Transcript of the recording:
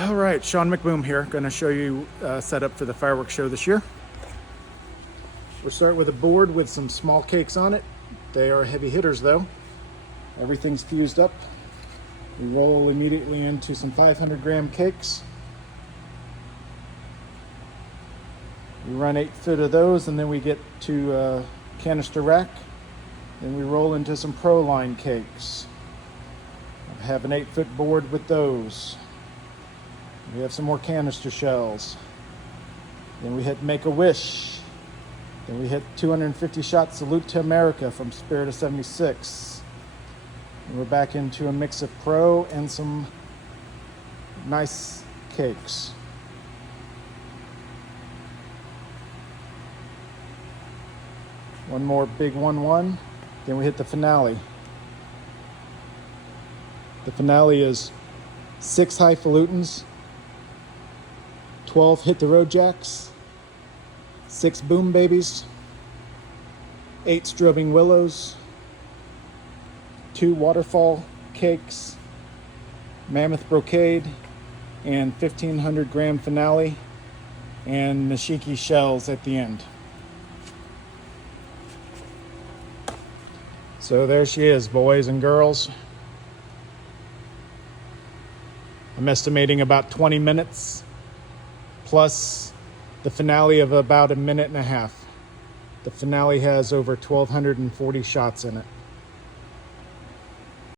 All right, Sean McBoom here. Going to show you setup for the fireworks show this year. We'll start with a board with some small cakes on it. They are heavy hitters though. Everything's fused up. We roll immediately into some 500-gram cakes. We run 8 foot of those, and then we get to a canister rack. Then we roll into some Pro Line cakes. I have an 8-foot board with those. We have some more canister shells. Then we hit Make-A-Wish. Then we hit 250 shots Salute to America from Spirit of 76. And we're back into a mix of Pro and some nice cakes. One more big 1-1. Then we hit the finale. The finale is 6 highfalutins, 12 hit the road jacks, 6 boom babies, 8 strobing willows, 2 waterfall cakes, mammoth brocade, and 1,500-gram finale, and nishiki shells at the end. So there she is, boys and girls. I'm estimating about 20 minutes, plus the finale of about a minute and a half. The finale has over 1,240 shots in it.